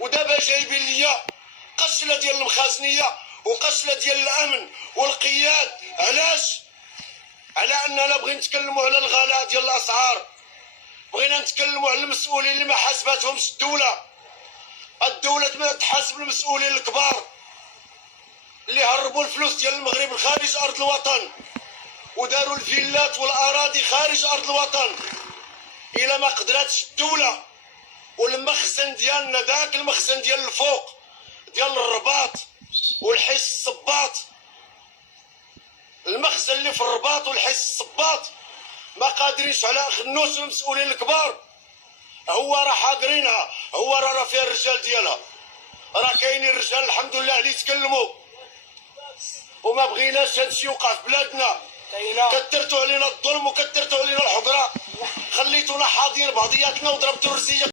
ودابا جايبين ليا قشله ديال المخازنيه وقشله ديال الامن والقياد. علاش؟ على اننا بغينا نتكلموا على الغلاء ديال الاسعار، بغينا نتكلموا على المسؤولين اللي ما حاسباتهمش الدوله. الدوله ما تحاسب المسؤولين الكبار اللي هربوا الفلوس ديال المغرب خارج ارض الوطن وداروا الفيلات والاراضي خارج ارض الوطن. الى ما قدراتش الدوله والمخزن ديالنا، ذاك المخزن ديال الفوق ديال الرباط والحس الصباط، المخزن اللي في الرباط والحس الصباط ما قادرينش على خنوس المسؤولين الكبار. هو راه حاضرينها، هو راه فيها الرجال ديالها، راه كاينين الرجال الحمد لله اللي يتكلموا. وما بغيناش هادشي يوقع في بلادنا. كثرتوا علينا الظلم وكثرتوا علينا الحضره، خليتونا حاضين بعضياتنا وضربتوا الرزيه.